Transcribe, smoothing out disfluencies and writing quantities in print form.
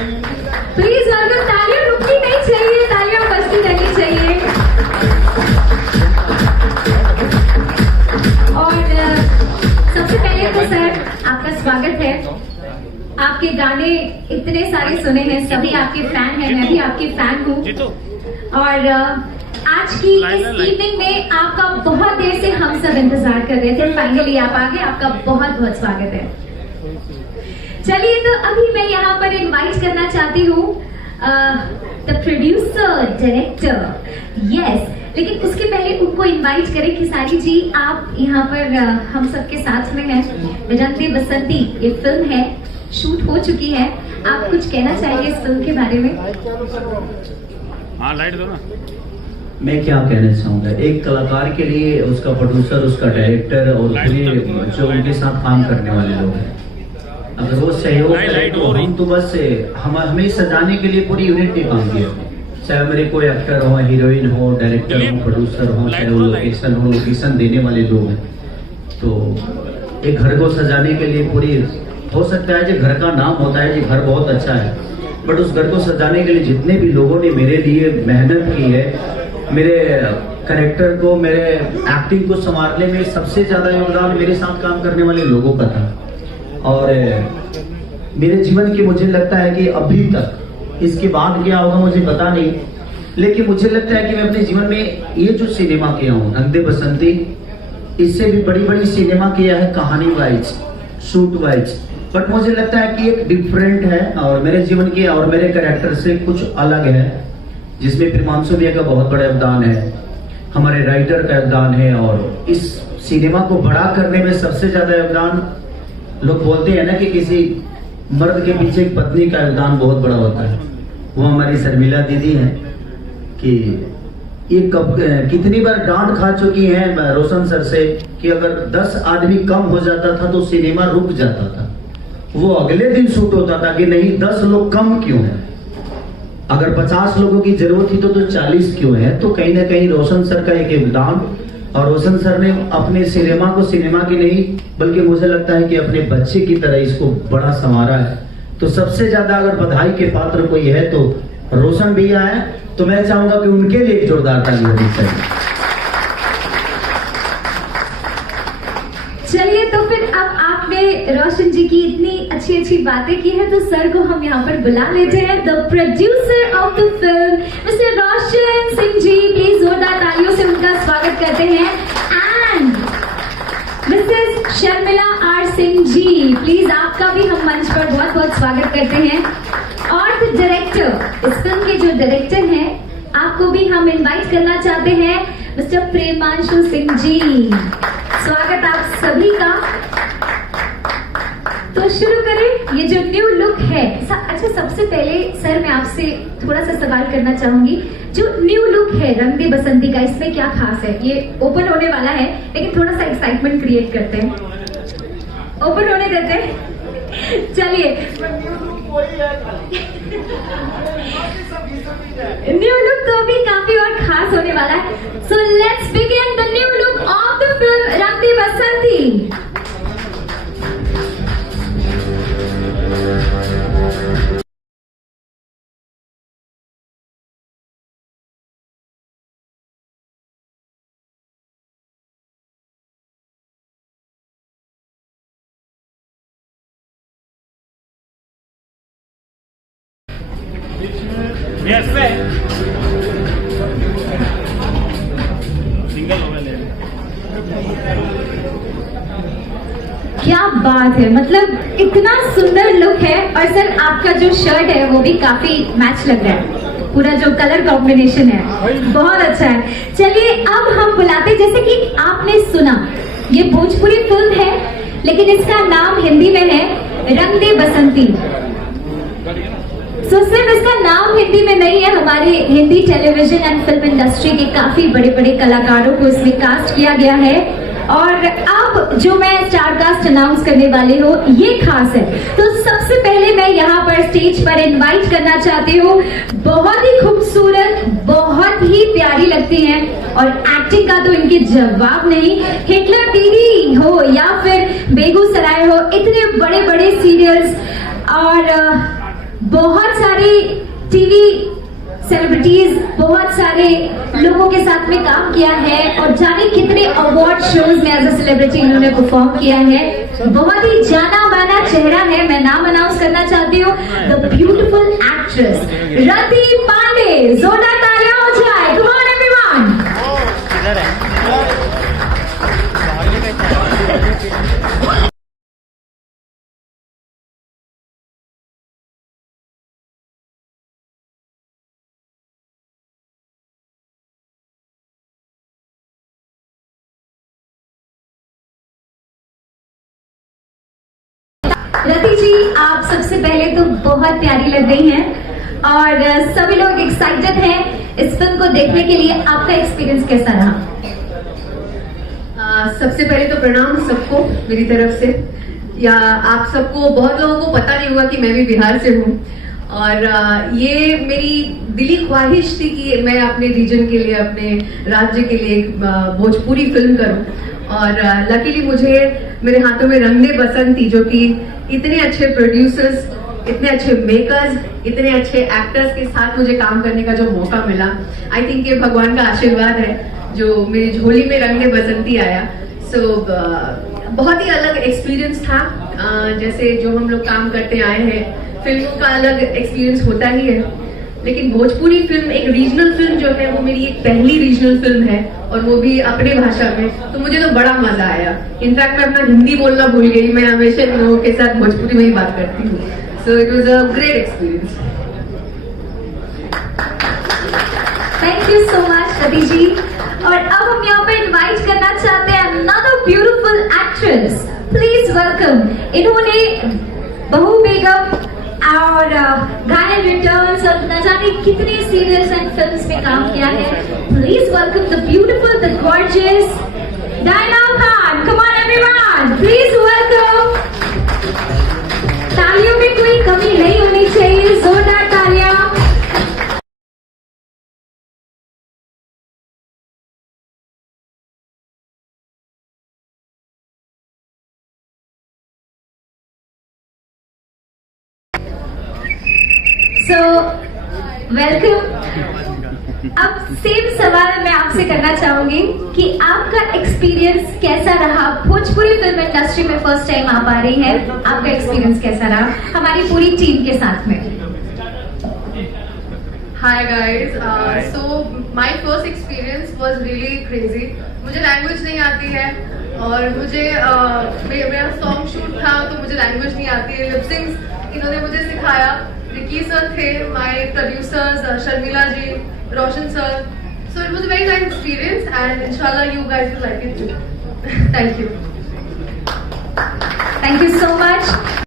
Please welcome, तालियां रुकनी नहीं चाहिए, तालियां बजती रहनी चाहिए। और सबसे पहले तो सर आपका स्वागत है। आपके गाने इतने सारे सुने हैं, सभी आपके फैन हैं, मैं भी आपकी फैन हूँ। और आज की इस इवनिंग में आपका बहुत देर से हम सब इंतजार कर रहे थे, फाइनली आप आ गए, आपका बहुत बहुत स्वागत है। चलिए, तो अभी मैं यहाँ पर इनवाइट करना चाहती हूँ द प्रोड्यूसर डायरेक्टर, यस, लेकिन उसके पहले उनको इनवाइट करें। खेसारी जी, आप यहाँ पर हम सबके साथ में हैं। रंग दे बसंती ये फिल्म है, शूट हो चुकी है, आप कुछ कहना चाहिए इस फिल्म के बारे में? हाँ, लाइट दो ना। मैं क्या कहना चाहूँगा, एक कलाकार के लिए उसका प्रोड्यूसर, उसका डायरेक्टर और पूरे जो उनके साथ काम करने वाले लोग हैं, अगर वो सहयोग करें तो हम तो बस हमें सजाने के लिए पूरी यूनिट ने काम किया। चाहे मेरे कोई एक्टर हो, हीरोइन हो, डायरेक्टर हो, प्रोड्यूसर हो, चाहे वो लोकेशन हो, लोकेशन देने वाले लोग हैं, तो एक घर को सजाने के लिए पूरी, हो सकता है जो घर का नाम होता है, जो घर बहुत अच्छा है, बट उस घर को सजाने के लिए जितने भी लोगों ने मेरे लिए मेहनत की है, मेरे कैरेक्टर को, मेरे एक्टिंग को संभालने में सबसे ज्यादा योगदान मेरे साथ काम करने वाले लोगों का था। और मेरे जीवन की मुझे लगता है कि अभी तक, इसके बाद क्या होगा मुझे पता नहीं, लेकिन मुझे लगता है कि मैं अपने जीवन में ये जो सिनेमा किया हूँ, रंग दे बसंती, इससे भी बड़ी बड़ी सिनेमा किया है, कहानी वाइज, शूट वाइज, बट मुझे लगता है कि एक डिफरेंट है और मेरे जीवन की और मेरे कैरेक्टर से कुछ अलग है, जिसमें प्रिमांशु भैया का बहुत बड़ा योगदान है, हमारे राइटर का योगदान है, और इस सिनेमा को बड़ा करने में सबसे ज्यादा योगदान, लोग बोलते हैं ना कि किसी मर्द के पीछे एक पत्नी का योगदान बहुत बड़ा होता है, वो हमारी शर्मिला दीदी हैं कि ये कितनी बार डांट खा चुकी हैं रोशन सर से कि अगर 10 आदमी कम हो जाता था तो सिनेमा रुक जाता था, वो अगले दिन शूट होता था कि नहीं 10 लोग कम क्यों हैं, अगर 50 लोगों की जरूरत थी तो 40 क्यों है। तो कहीं ना कहीं रोशन सर का एक योगदान, और रोशन सर ने अपने सिनेमा को सिनेमा की नहीं बल्कि मुझे लगता है कि अपने बच्चे की तरह इसको bड़ा संवारा है। तो सबसे ज्यादा अगर बधाई के पात्र कोई है तो रोशन भैया है, तो मैं चाहूंगा कि उनके लिए एक जोरदार ताली होनी चाहिए। चलिए, तो फिर अब आपने रोशन जी की इतनी अच्छी अच्छी बातें की है, तो सर को हम यहाँ पर बुला लेते हैं। The producer of the film mister Roshan Singh ji, please जोरदार तालियों से उनका स्वागत करते हैं। And Mrs Sharmila R Singh ji, please आपका भी हम मंच पर बहुत बहुत स्वागत करते हैं। और द डायरेक्टर, इस फिल्म के जो डायरेक्टर हैं, आपको भी हम इनवाइट करना चाहते हैं, मिस्टर प्रेमांशु सिंह जी, स्वागत आप सभी का। तो शुरू करें, ये जो न्यू लुक है। अच्छा, सबसे पहले सर मैं आपसे थोड़ा सा सवाल करना चाहूंगी, जो न्यू लुक है रंग दे बसंती का, इसमें क्या खास है? ये ओपन होने वाला है, लेकिन थोड़ा सा एक्साइटमेंट क्रिएट करते हैं, ओपन होने देते हैं। चलिए, न्यू लुक तो अभी काफी और खास होने वाला है। So let's begin the new look of the film रंग दे बसंती। यस सिंगल हो गए। क्या बात है, मतलब इतना सुंदर लुक है। और सर आपका जो शर्ट है वो भी काफी मैच लग रहा है, पूरा जो कलर कॉम्बिनेशन है बहुत अच्छा है। चलिए, अब हम बुलाते, जैसे कि आपने सुना ये भोजपुरी फिल्म है, लेकिन इसका नाम हिंदी में है रंग दे बसंती। तो सिर्फ इसका नाम हिंदी में नहीं है, हमारे Hindi television and film industry के काफी बड़े बड़े कलाकारों को इसमें कास्ट किया गया है। और अब जो मैं स्टार कास्ट अनाउंस करने वाली हूँ ये खास है। तो सबसे पहले मैं यहाँ पर स्टेज पर इनवाइट करना चाहती हूँ, बहुत ही खूबसूरत, बहुत ही प्यारी लगती हैं और एक्टिंग का तो इनके जवाब नहीं। हिटलर दीदी हो या फिर बेगूसराय हो, इतने बड़े बड़े सीरियल्स और बहुत सारे टीवी सेलिब्रिटीज, बहुत सारे लोगों के साथ में काम किया है और जाने कितने अवार्ड शोज में एज अ सेलिब्रिटी इन्होंने परफॉर्म किया है। बहुत ही जाना माना चेहरा है। मैं नाम अनाउंस करना चाहती हूँ, द ब्यूटीफुल एक्ट्रेस रति पांडे। जोरदार तालियां हो जाए। Come on everyone. रति जी, आप सबसे पहले तो बहुत प्यारी लग रही हैं और सभी लोग एक्साइटेड हैं इस फिल्म को देखने के लिए। आपका एक्सपीरियंस कैसा रहा? सबसे पहले तो प्रणाम सबको मेरी तरफ से। या आप सबको, बहुत लोगों को पता नहीं होगा कि मैं भी बिहार से हूँ और ये मेरी दिली ख्वाहिश थी कि मैं अपने रीजन के लिए, अपने राज्य के लिए एक भोजपुरी फिल्म करूँ और लकीली मुझे मेरे हाथों में रंग दे बसंती, जो कि इतने अच्छे प्रोड्यूसर्स, इतने अच्छे मेकर्स, इतने अच्छे एक्टर्स के साथ मुझे काम करने का जो मौका मिला, आई थिंक ये भगवान का आशीर्वाद है जो मेरी झोली में रंग दे बसंती आया। सो बहुत ही अलग एक्सपीरियंस था। जैसे जो हम लोग काम करते आए हैं, फिल्मों का अलग एक्सपीरियंस होता ही है, लेकिन भोजपुरी फिल्म, एक रीजनल फिल्म जो है, वो मेरी एक पहली रीजनल फिल्म है और वो भी अपने भाषा में, तो मुझे तो बड़ा मजा आया। इनफैक्ट मैं अपना हिंदी बोलना भूल गई। मैं हमेशा इन लोगों के साथ भोजपुरी में ही बात करती हूँ। So it was a great experience. Thank you so much Rati ji. और अब हम यहाँ पे इनवाइट करना चाहते हैं another beautiful actress. Please welcome. इन्होंने बहू बेगम और गायन रिटर्न्स और न जाने कितने सीरियल्स एंड फिल्म्स में काम किया है। Please welcome the beautiful, the gorgeous Diana Khan. Come on everyone, please welcome. तालियों में कोई कमी नहीं होनी चाहिए। जोरदार तालियां। So welcome. अब सेम सवाल मैं आपसे करना चाहूंगी कि आपका एक्सपीरियंस कैसा रहा? भोजपुरी फिल्म इंडस्ट्री में फर्स्ट टाइम आप आ रही हैं, आपका एक्सपीरियंस कैसा रहा हमारी पूरी टीम के साथ में? Hi guys, so my first experience was really crazy. मुझे लैंग्वेज नहीं आती है और मुझे मेरा सॉन्ग शूट था तो मुझे लैंग्वेज नहीं आती है। लिपसिंग्स इन्होंने मुझे सिखाया। रिकी सर थे, my producers, Sharmila ji, Roshan sir. So it was a very nice experience and इंशाल्लाह you guys will like it too. Thank you. Thank you so much.